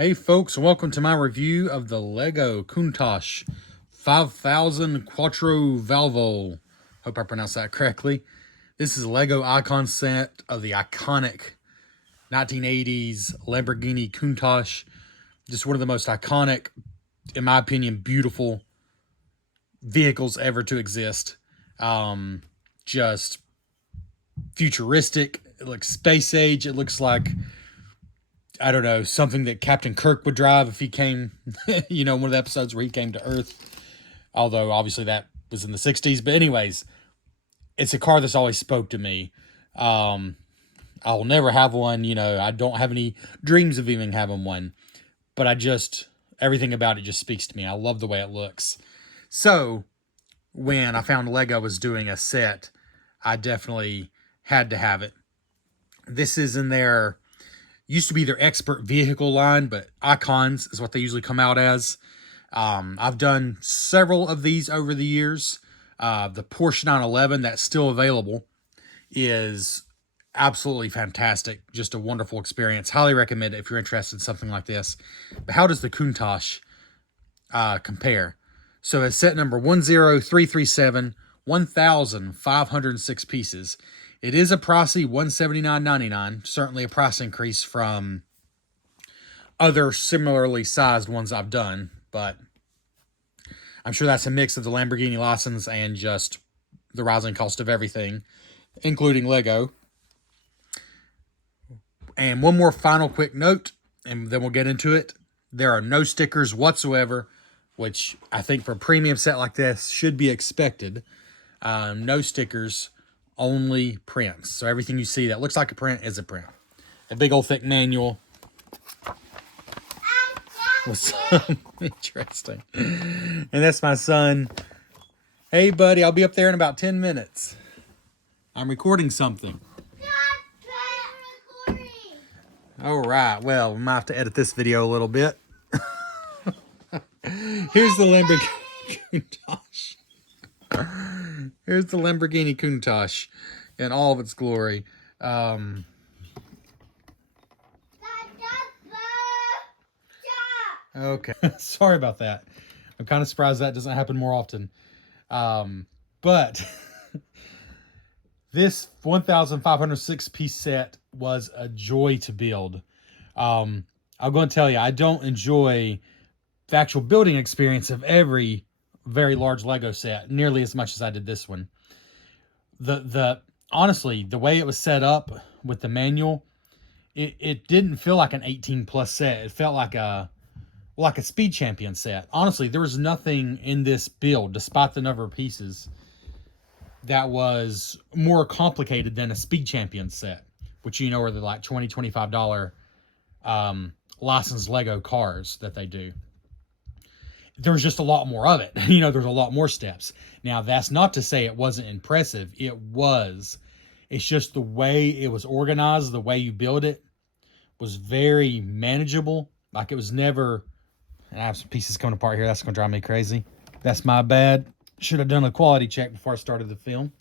Hey folks, welcome to my review of the Lego Countach 5000 Quattro Valvo. Hope I pronounced that correctly. This is a Lego icon set of the iconic 1980s Lamborghini Countach. Just one of the most iconic, in my opinion, beautiful vehicles ever to exist. Just futuristic. It looks space age. It looks like, I don't know, something that Captain Kirk would drive if he came, one of the episodes where he came to Earth. Although, obviously, that was in the 60s. But anyways, it's a car that's always spoke to me. I will never have one. I don't have any dreams of even having one. But everything about it just speaks to me. I love the way it looks. So, when I found Lego was doing a set, I definitely had to have it. This is in their... used to be their expert vehicle line, but icons is what they usually come out as. I've done several of these over the years. The Porsche 911 that's still available is absolutely fantastic. Just a wonderful experience. Highly recommend it if you're interested in something like this. But how does the Countach compare? So it's set number 10337, 1,506 pieces. It is a pricey $179.99, certainly a price increase from other similarly sized ones I've done, but I'm sure that's a mix of the Lamborghini license and just the rising cost of everything, including Lego. And one more final quick note, and then we'll get into it. There are no stickers whatsoever, which I think for a premium set like this should be expected. No stickers. Only prints. So everything you see that looks like a print is a print. A big old thick manual. Was interesting. And that's my son. Hey buddy, I'll be up there in about 10 minutes. I'm recording something. Alright, well, we might have to edit this video a little bit. Here's the Lamborghini Countach. Here's the Lamborghini Countach in all of its glory. Okay, sorry about that. I'm kind of surprised that doesn't happen more often. But this 1,506 piece set was a joy to build. I'm going to tell you, I don't enjoy the actual building experience of every very large Lego set nearly as much as I did this one. Honestly, the way it was set up with the manual, it didn't feel like an 18 plus set. It felt like a Speed Champion set. Honestly, there was nothing in this build, despite the number of pieces, that was more complicated than a Speed Champion set, which are the like $20, $25 licensed Lego cars that they do. There's just a lot more of it. There's a lot more steps. Now, that's not to say it wasn't impressive. It was. It's just the way it was organized, the way you build it was very manageable. Like, it was never... And I have some pieces coming apart here. That's going to drive me crazy. That's my bad. Should have done a quality check before I started the film.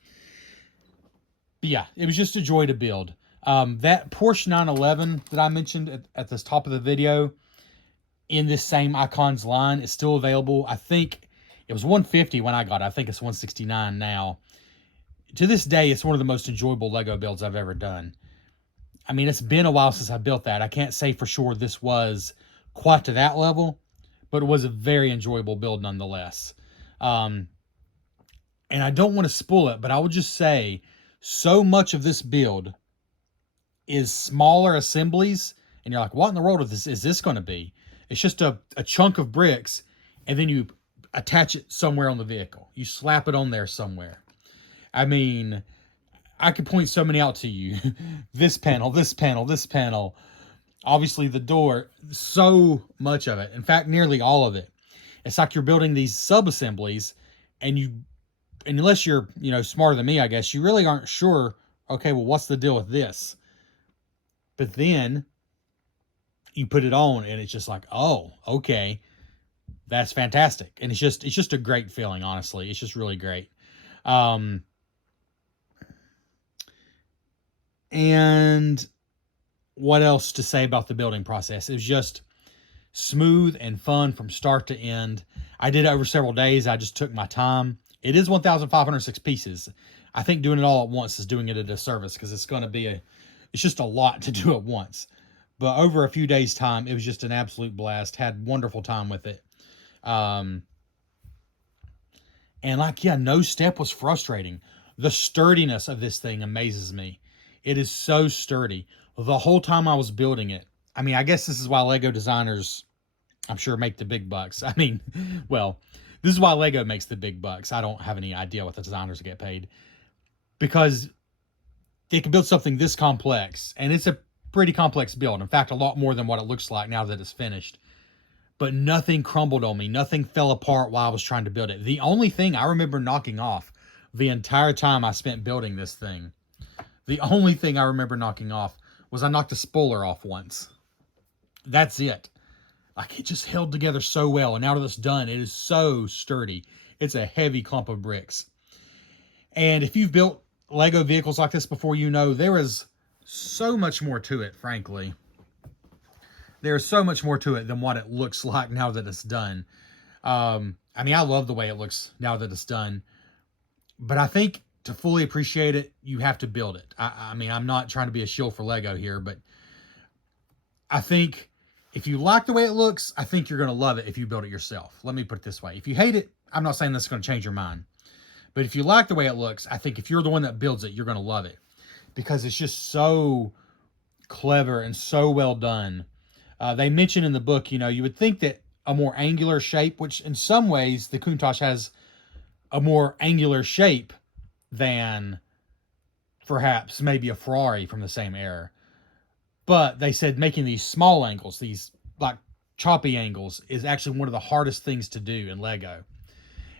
But yeah, it was just a joy to build. That Porsche 911 that I mentioned at the top of the video, in this same icons line, is still available. I think it was $150 when I got it. I think it's $169 now. To this day, it's one of the most enjoyable Lego builds I've ever done. I mean, it's been a while since I built that. I can't say for sure this was quite to that level, but it was a very enjoyable build nonetheless. And I don't want to spoil it, but I would just say so much of this build is smaller assemblies, and you're like, what in the world is this going to be? It's just a chunk of bricks, and then you attach it somewhere on the vehicle. You slap it on there somewhere. I mean, I could point so many out to you. This panel, this panel, this panel. Obviously, the door. So much of it. In fact, nearly all of it. It's like you're building these sub-assemblies, and unless you're, smarter than me, I guess, you really aren't sure, okay, well, what's the deal with this? But then you put it on and it's just like, oh, okay, that's fantastic. And it's just a great feeling, honestly. It's just really great. And what else to say about the building process? It was just smooth and fun from start to end. I did it over several days. I just took my time. It is 1,506 pieces. I think doing it all at once is doing it a disservice because it's going to be it's just a lot to do at once. But over a few days' time, it was just an absolute blast. Had wonderful time with it. And like, yeah, no step was frustrating. The sturdiness of this thing amazes me. It is so sturdy. The whole time I was building it, I mean, I guess this is why Lego designers, I'm sure, make the big bucks. I mean, well, this is why Lego makes the big bucks. I don't have any idea what the designers get paid. Because they can build something this complex. And it's a pretty complex build. In fact, a lot more than what it looks like now that it's finished. But nothing crumbled on me. Nothing fell apart while I was trying to build it. The only thing I remember knocking off the entire time I spent building this thing, the only thing I remember knocking off was I knocked a spoiler off once. That's it. Like, it just held together so well. And now that it's done, it is so sturdy. It's a heavy clump of bricks. And if you've built Lego vehicles like this before, you know there is so much more to it, frankly. There's so much more to it than what it looks like now that it's done. I mean, I love the way it looks now that it's done. But I think to fully appreciate it, you have to build it. I mean, I'm not trying to be a shill for Lego here, but I think if you like the way it looks, I think you're going to love it if you build it yourself. Let me put it this way. If you hate it, I'm not saying that's going to change your mind. But if you like the way it looks, I think if you're the one that builds it, you're going to love it. Because it's just so clever and so well done. They mention in the book, you know, you would think that a more angular shape, which in some ways the Countach has a more angular shape than perhaps maybe a Ferrari from the same era. But they said making these small angles, these like choppy angles, is actually one of the hardest things to do in Lego.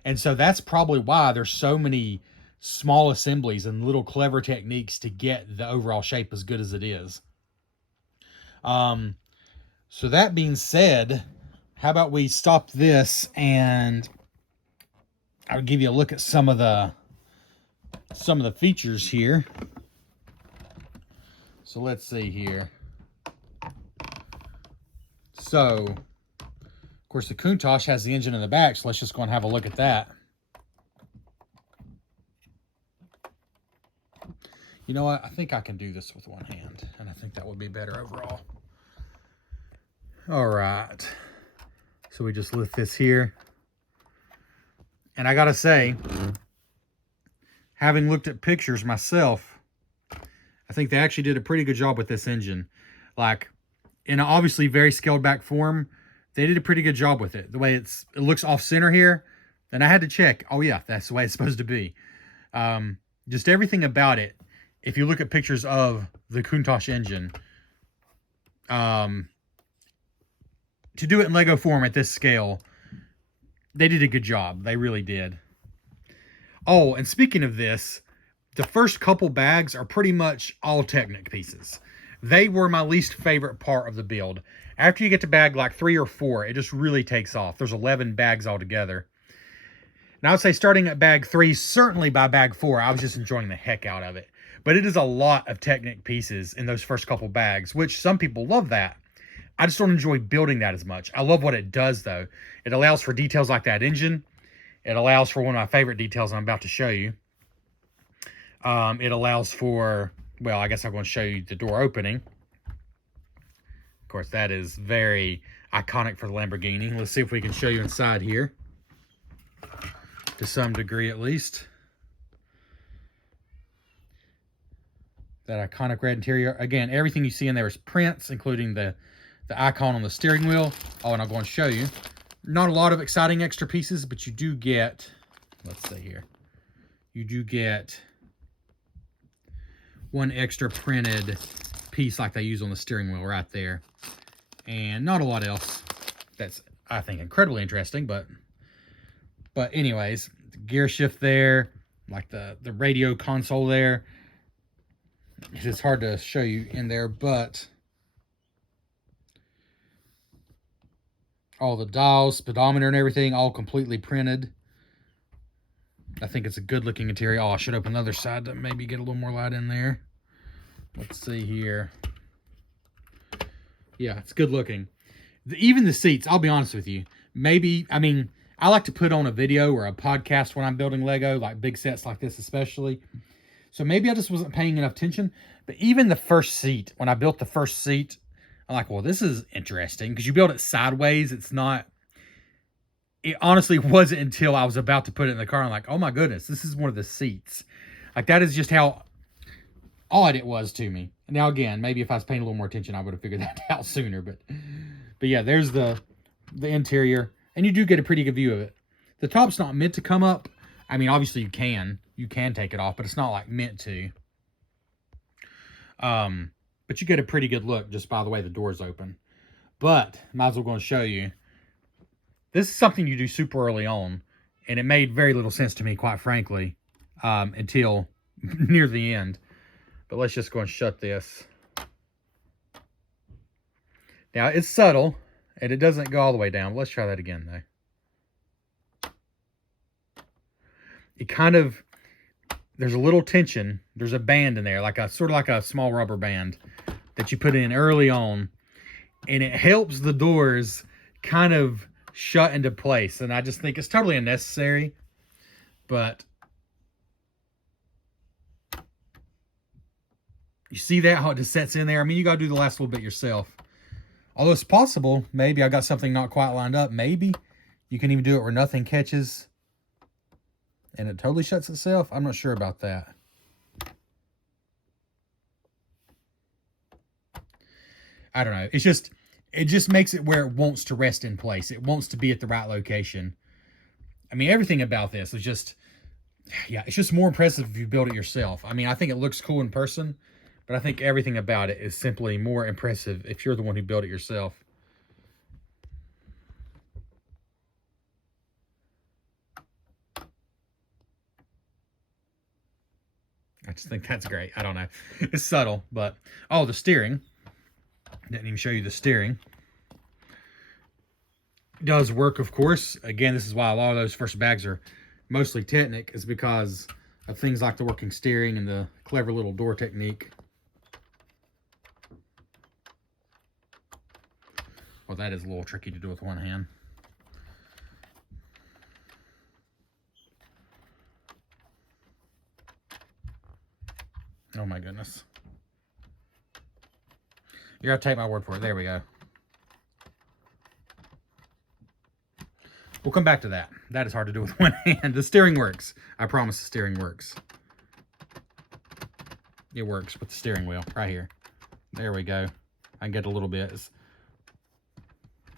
And so that's probably why there's so many small assemblies and little clever techniques to get the overall shape as good as it is. So that being said, how about we stop this and I'll give you a look at some of the features here. So let's see here. So, of course, the Countach has the engine in the back, so let's just go and have a look at that. You know what? I think I can do this with one hand, and I think that would be better overall. All right. So we just lift this here. And I gotta say, having looked at pictures myself, I think they actually did a pretty good job with this engine. Like, in an obviously very scaled back form, they did a pretty good job with it. The way it looks off center here, and I had to check. Oh yeah, that's the way it's supposed to be. Just everything about it. If you look at pictures of the Countach engine, to do it in Lego form at this scale, they did a good job. They really did. Oh, and speaking of this, the first couple bags are pretty much all Technic pieces. They were my least favorite part of the build. After you get to bag like 3 or 4, it just really takes off. There's 11 bags altogether. Now, I would say starting at bag 3, certainly by bag 4, I was just enjoying the heck out of it. But it is a lot of Technic pieces in those first couple bags, which some people love that. I just don't enjoy building that as much. I love what it does, though. It allows for details like that engine. It allows for one of my favorite details I'm about to show you. It allows for, well, I guess I'm going to show you the door opening. Of course, that is very iconic for the Lamborghini. Let's see if we can show you inside here. To some degree, at least. That iconic red interior. Again, everything you see in there is prints, including the icon on the steering wheel. Oh, and I'm going to show you. Not a lot of exciting extra pieces, but you do get, let's see here. You do get one extra printed piece like they use on the steering wheel right there. And not a lot else. That's, I think, incredibly interesting, but anyways, the gear shift there, like the radio console there. It's hard to show you in there, but all the dials, speedometer and everything, all completely printed. I think it's a good looking interior. Oh, I should open the other side to maybe get a little more light in there. Let's see here. Yeah, it's good looking. Even the seats, I'll be honest with you. Maybe, I mean, I like to put on a video or a podcast when I'm building Lego, like big sets like this especially. So maybe I just wasn't paying enough attention. But even the first seat, when I built the first seat, I'm like, well, this is interesting because you build it sideways. It's not, it honestly wasn't until I was about to put it in the car. I'm like, oh my goodness, this is one of the seats. Like that is just how odd it was to me. Now again, maybe if I was paying a little more attention, I would have figured that out sooner. But yeah, there's the interior, and you do get a pretty good view of it. The top's not meant to come up. I mean, obviously you can take it off, but it's not like meant to. But you get a pretty good look just by the way the door's open. But might as well go and show you. This is something you do super early on, and it made very little sense to me, quite frankly, until near the end. But let's just go and shut this. Now, it's subtle, and it doesn't go all the way down. Let's try that again, though. It kind of, there's a little tension. There's a band in there, like a sort of like a small rubber band that you put in early on, and it helps the doors kind of shut into place. And I just think it's totally unnecessary, but you see that, how it just sets in there? I mean, you got to do the last little bit yourself. Although it's possible, maybe I got something not quite lined up. Maybe you can even do it where nothing catches and it totally shuts itself. I'm not sure about that. I don't know. It just makes it where it wants to rest in place. It wants to be at the right location. I mean, everything about this is just, yeah, it's just more impressive if you build it yourself. I mean, I think it looks cool in person, but I think everything about it is simply more impressive if you're the one who built it yourself. I just think that's great. I don't know. It's subtle, but... Oh, the steering. Didn't even show you the steering. It does work, of course. Again, this is why a lot of those first bags are mostly Technic, is because of things like the working steering and the clever little door technique. Well, that is a little tricky to do with one hand. Oh my goodness. You gotta take my word for it. There we go. We'll come back to that. That is hard to do with one hand. The steering works. I promise the steering works. It works with the steering wheel right here. There we go. I can get a little bit.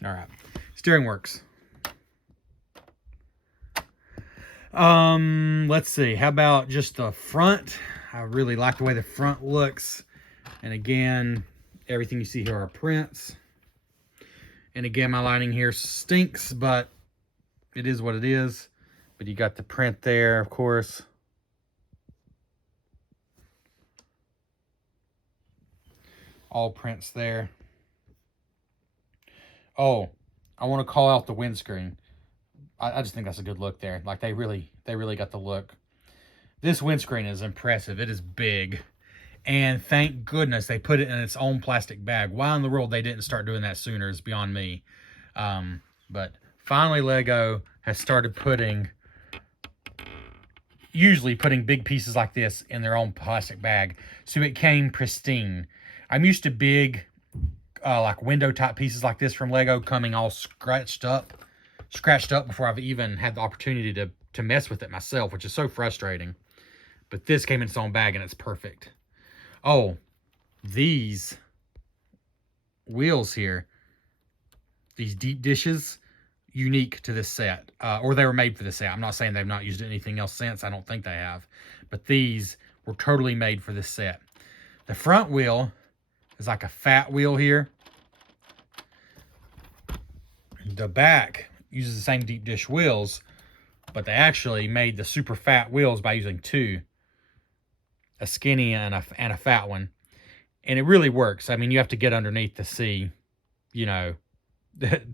All right. Steering works. Let's see. How about just the front? I really like the way the front looks. And again, everything you see here are prints. And again, my lighting here stinks, but it is what it is. But you got the print there, of course. All prints there. Oh, I want to call out the windscreen. I just think that's a good look there. Like they really got the look. This windscreen is impressive. It is big. And thank goodness they put it in its own plastic bag. Why in the world they didn't start doing that sooner is beyond me. But finally Lego has started usually putting big pieces like this in their own plastic bag. So it came pristine. I'm used to big, like window type pieces like this from Lego coming all scratched up before I've even had the opportunity to mess with it myself, which is so frustrating. But this came in its own bag and it's perfect. Oh, these wheels here, these deep dishes, unique to this set, or they were made for this set. I'm not saying they've not used anything else since. I don't think they have, but these were totally made for this set. The front wheel is like a fat wheel here. The back uses the same deep dish wheels, but they actually made the super fat wheels by using two. A skinny and a fat one. And it really works. I mean, you have to get underneath to see, you know,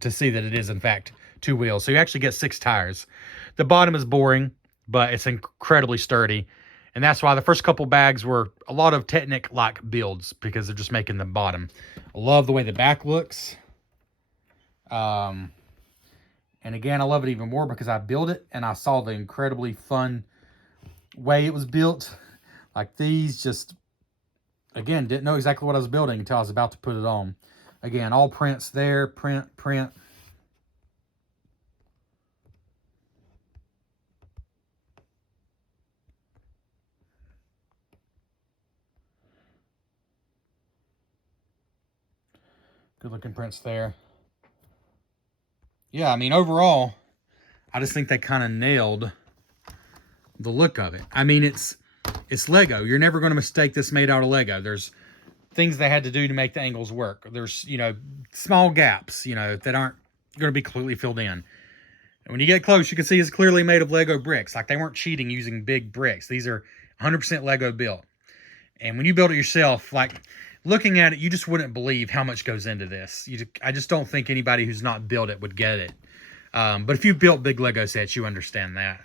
to see that it is, in fact, two wheels. So you actually get 6 tires. The bottom is boring, but it's incredibly sturdy. And that's why the first couple bags were a lot of Technic-like builds, because they're just making the bottom. I love the way the back looks. Um, and again, I love it even more because I built it and I saw the incredibly fun way it was built. Like these, just, again, didn't know exactly what I was building until I was about to put it on. Again, all prints there, print. Good looking prints there. Yeah, I mean, overall, I just think they kind of nailed the look of it. I mean, it's Lego. You're never going to mistake this made out of Lego. There's things they had to do to make the angles work. There's, small gaps, that aren't going to be completely filled in. And when you get close, you can see it's clearly made of Lego bricks. Like, they weren't cheating using big bricks. These are 100% Lego built. And when you build it yourself, like, looking at it, you just wouldn't believe how much goes into this. I just don't think anybody who's not built it would get it. But if you've built big Lego sets, you understand that.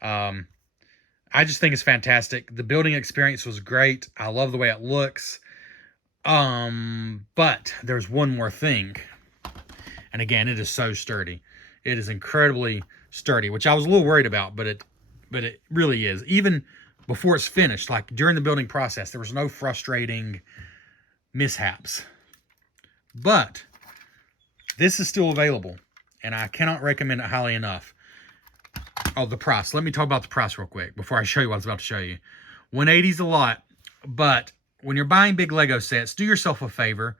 I just think it's fantastic. The building experience was great. I love the way it looks. But there's one more thing. And again, it is so sturdy. It is incredibly sturdy, which I was a little worried about, but it really is. Even before it's finished, like during the building process, there was no frustrating mishaps. But this is still available, and I cannot recommend it highly enough. Oh, the price. Let me talk about the price real quick before I show you what I was about to show you. $180 is a lot, but when you're buying big Lego sets, do yourself a favor.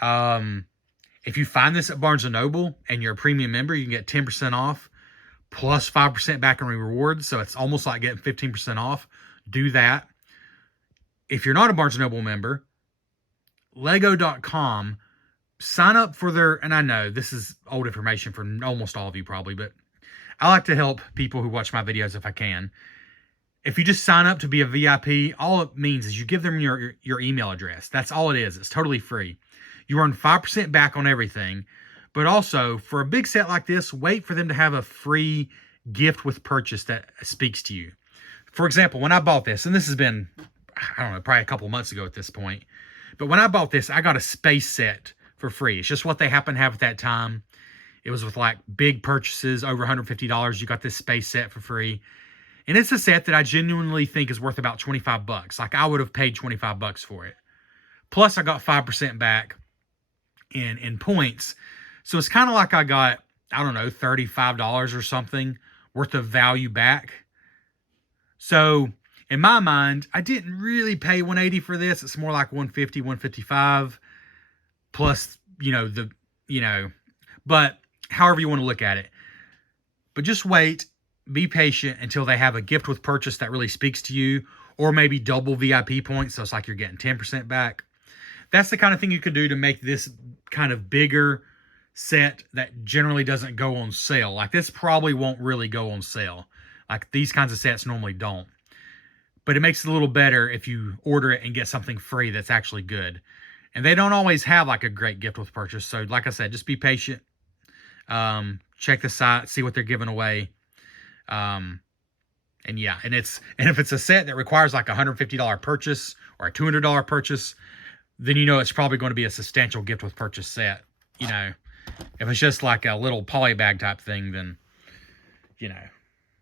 If you find this at Barnes & Noble and you're a premium member, you can get 10% off plus 5% back in rewards. So it's almost like getting 15% off. Do that. If you're not a Barnes & Noble member, Lego.com, sign up for their, and I know this is old information for almost all of you probably, but I like to help people who watch my videos if I can. If you just sign up to be a VIP, all it means is you give them your email address. That's all it is. It's totally free. You earn 5% back on everything. But also, for a big set like this, wait for them to have a free gift with purchase that speaks to you. For example, when I bought this, and this has been, I don't know, probably a couple months ago at this point. But when I bought this, I got a space set for free. It's just what they happen to have at that time. It was with like big purchases over $150. You got this space set for free. And it's a set that I genuinely think is worth about 25 bucks. Like, I would have paid 25 bucks for it. Plus, I got 5% back in points. So it's kind of like I got, I don't know, $35 or something worth of value back. So in my mind, I didn't really pay $180 for this. It's more like $150, $155 plus, but however you want to look at it. But just wait, be patient until they have a gift with purchase that really speaks to you, or maybe double VIP points. So it's like you're getting 10% back. That's the kind of thing you can do to make this kind of bigger set that generally doesn't go on sale. Like, this probably won't really go on sale. Like, these kinds of sets normally don't. But it makes it a little better if you order it and get something free that's actually good. And they don't always have like a great gift with purchase. So like I said, just be patient. Check the site, see what they're giving away. And yeah, and if it's a set that requires like a $150 purchase or a $200 purchase, then it's probably going to be a substantial gift with purchase set. If it's just like a little poly bag type thing, then,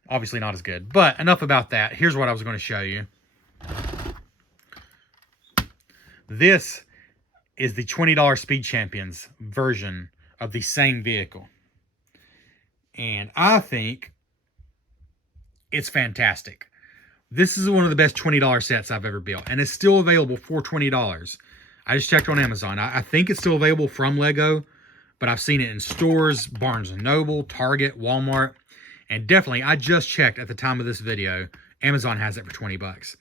obviously not as good. But enough about that. Here's what I was going to show you. This is the $20 Speed Champions version of the same vehicle. And I think it's fantastic. This is one of the best $20 sets I've ever built. And it's still available for $20. I just checked on Amazon. I think it's still available from Lego, but I've seen it in stores, Barnes & Noble, Target, Walmart. And definitely, I just checked at the time of this video, Amazon has it for 20 bucks.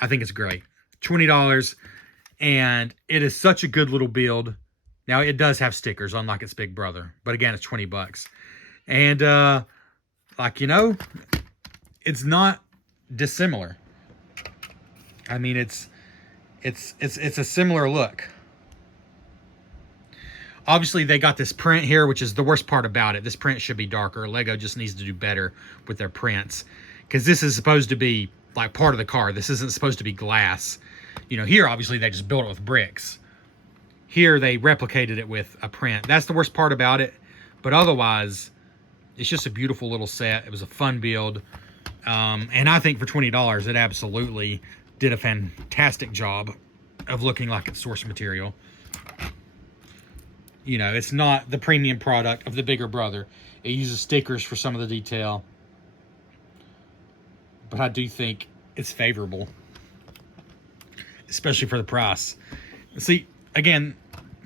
I think it's great. $20, and it is such a good little build. Now, it does have stickers, unlike its big brother. But again, it's 20 bucks. And, it's not dissimilar. I mean, it's a similar look. Obviously, they got this print here, which is the worst part about it. This print should be darker. Lego just needs to do better with their prints, because this is supposed to be like part of the car. This isn't supposed to be glass. Here, obviously, they just built it with bricks. Here they replicated it with a print. That's the worst part about it. But otherwise, it's just a beautiful little set. It was a fun build. And I think for $20, it absolutely did a fantastic job of looking like it's source material. You know, it's not the premium product of the bigger brother. It uses stickers for some of the detail. But I do think it's favorable, especially for the price. See, again,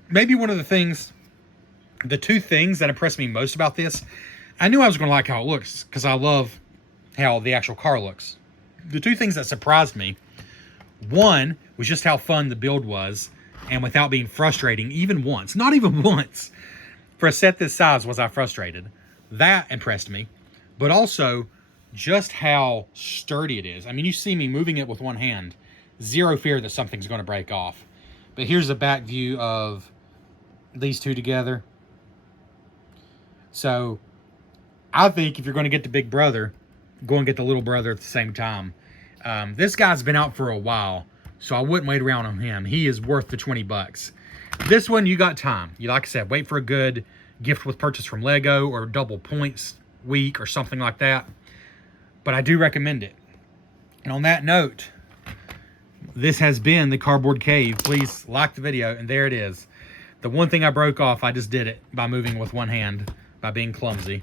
maybe one of the two things that impressed me most about this, I knew I was going to like how it looks because I love how the actual car looks. The two things that surprised me, one was just how fun the build was, and without being frustrating even once, not even once, for a set this size was I frustrated. That impressed me, but also just how sturdy it is. I mean, you see me moving it with one hand, zero fear that something's going to break off. But here's a back view of these two together. So I think if you're going to get the big brother, go and get the little brother at the same time. This guy's been out for a while, so I wouldn't wait around on him. He is worth the 20 bucks. This one, you got time. You, like I said, wait for a good gift with purchase from Lego or double points week or something like that. But I do recommend it. And on that note, this has been the Cardboard Cave. Please like the video, and there it is. The one thing I broke off, I just did it by moving with one hand, by being clumsy.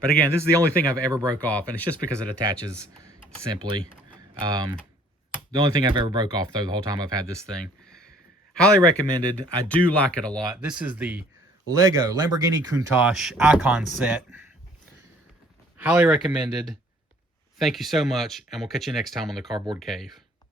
But again, this is the only thing I've ever broke off, and it's just because it attaches simply. The only thing I've ever broke off, though, the whole time I've had this thing. Highly recommended. I do like it a lot. This is the Lego Lamborghini Countach Icon set. Highly recommended. Thank you so much, and we'll catch you next time on the Cardboard Cave.